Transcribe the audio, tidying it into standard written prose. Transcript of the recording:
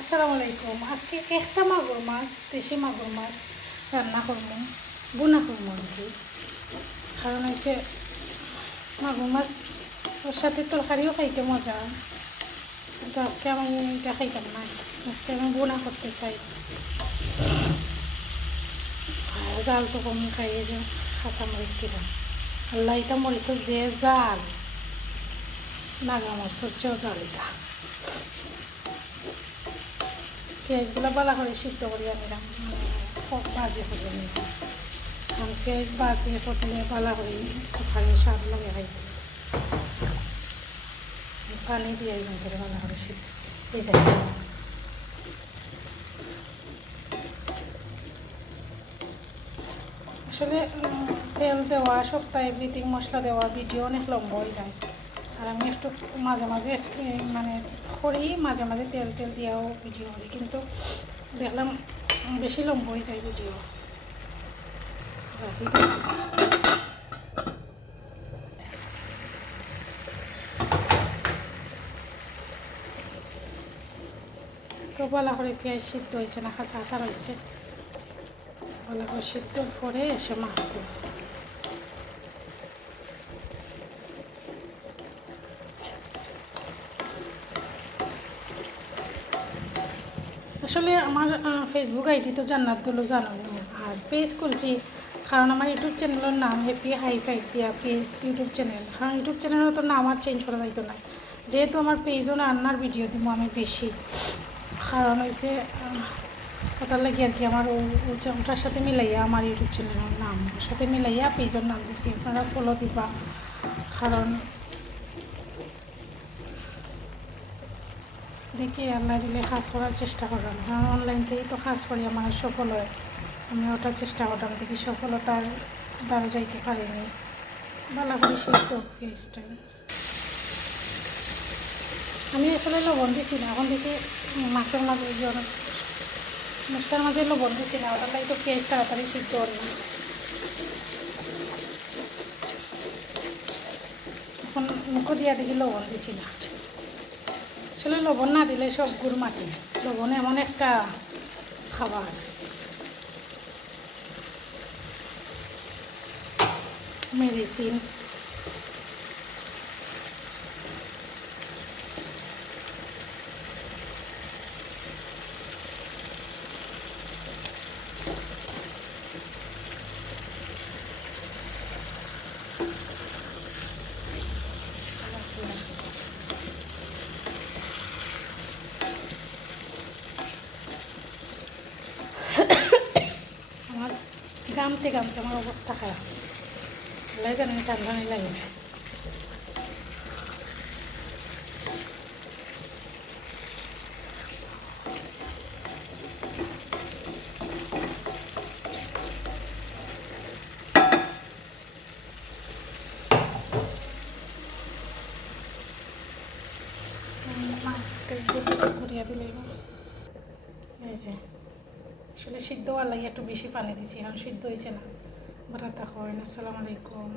আসসালামু আলাইকুম। আজকে একটা মাগুর মাছ, দেশি মাগুর মাছ রান্না করবো, বুনা করবো আর কি। কারণ হচ্ছে মাগুর মাছ ওর সাথে তরকারিও খাইতে মজা, কিন্তু আজকে আমি এটা খাইতাম না। আজকে আমি বুনা করতে চাই। আর জাল তো কম খাইয়ে যে কাঁচা মরিচ দিলাম। আল্লাহ, এটা মরিচের যে জাল, নাগা মাছের চেয়েও জাল এটা। পেঁয়াজগুলো বালা করে সিদ্ধ করিয়া নিলাম, সব বাজে করে নিলাম। কারণ পেঁয়াজ বাজিয়ে ফুটলে বালা করে ভালো স্বাদ লাগে খাইতে। পানি দিয়ে একদম করে বালা করে সিদ্ধ এই যায়। আসলে তেল দেওয়া, সপ্তাহে এভরিথিং মশলা দেওয়া ভিডিও অনেক লম্বা হয়ে যায়। আর আমি একটু মাঝে মাঝে মানে করি, মাঝে মাঝে তেল টেল দিয়েও ভিডিও করি, কিন্তু দেখলাম বেশি লম্বা হয়ে যায় ভিডিও। তো বলা করে পেঁয়াজ সিদ্ধ হয়েছে না, কাঁচা কাঁচা রয়েছে। বলা করে সিদ্ধ করে এসে মাছ দেব। আসলে আমার ফেসবুক আইডি তো জান্নাতুল জানো, আর পেজ খুলছি কারণ আমার ইউটিউব চ্যানেলের নাম হ্যাপি হাই ফাইভ দিয়া পেজ ইউটিউব চ্যানেল। কারণ ইউটিউব চ্যানেলের তো নাম আর চেঞ্জ করা যাইতো না, যেহেতু আমার পেজও রান্নার ভিডিও দিব আমি বেশি। কারণ হয়েছে ওটার লাগে আর কি, আমার ওটার সাথে মিলাইয়া আমার ইউটিউব চ্যানেলের নাম ওর সাথে মিলাইয়া পেজের নাম দিছি। আপনারা ফলো দিবা, কারণ দেখি আল্লাহ দিলে কাজ করার চেষ্টা করলাম। কারণ অনলাইন থেকেই তো কাজ করি, আমার সফল হয়। আমি ওটার চেষ্টা করলাম, দেখি সফলতার দ্বারা যাইতে পারিনি। ভালো করে সিদ্ধ পেঁয়াজটা আমি আসলে লবণ দিছি না, এখন দেখি মাছের মাঝে মশলার মাঝে লবণ দিছি না, ওটার লাগে তো পেঁয়াজ তাড়াতাড়ি সিদ্ধ হয় না। এখন মুখো দিয়া দেখি লবণ দিছি না। আসলে লবণ না দিলে সব গুড় মাটি। লবণ এমন একটা খাবার, মেডিসিন। আমার গামতে গামতে আমার অবস্থা খারাপ, লাই জানি ঠান্ডা লাগে যায়। মাছটা ঘুরিয়ে দিলে এই যে আসলে সিদ্ধ হওয়ার লাগে একটু বেশি পানি দিচ্ছি, এখন সিদ্ধ হয়েছে না। বাটা হয়। আসসালামু আলাইকুম।